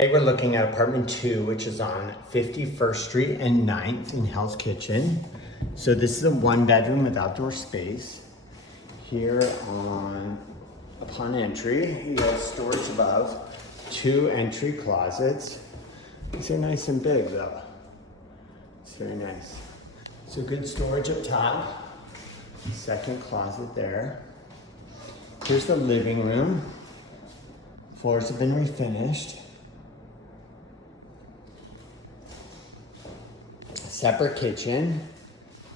Today we're looking at apartment 2, which is on 51st Street and 9th in Hell's Kitchen. So this is a 1-bedroom with outdoor space. Here upon entry, you have storage above, 2 entry closets. These are nice and big though. It's very nice. So good storage up top. Second closet there. Here's the living room. Floors have been refinished. Separate kitchen.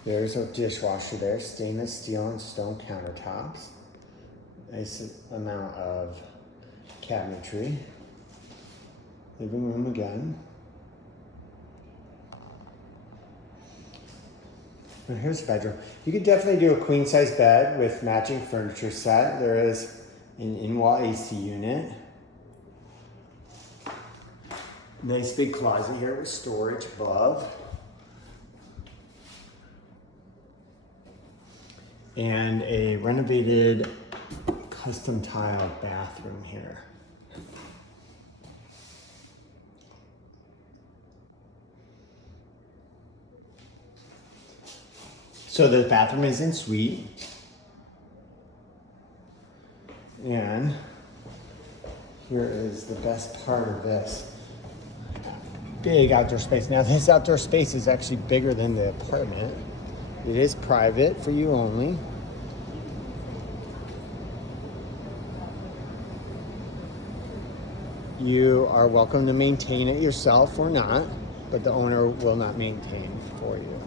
There's a dishwasher there, stainless steel and stone countertops. Nice amount of cabinetry. Living room again. Now here's the bedroom. You could definitely do a queen size bed with matching furniture set. There is an in-wall AC unit. Nice big closet here with storage above. And a renovated custom tile bathroom here. So the bathroom is en suite. And here is the best part of this. Big outdoor space. Now this outdoor space is actually bigger than the apartment. It is private for you only. You are welcome to maintain it yourself or not, but the owner will not maintain for you.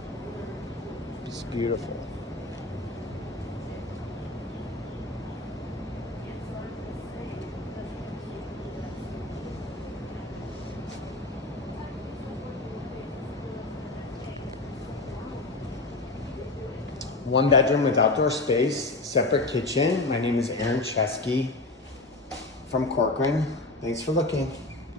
It's beautiful. One bedroom with outdoor space, separate kitchen. My name is Chesky from Corcoran. Thanks for looking.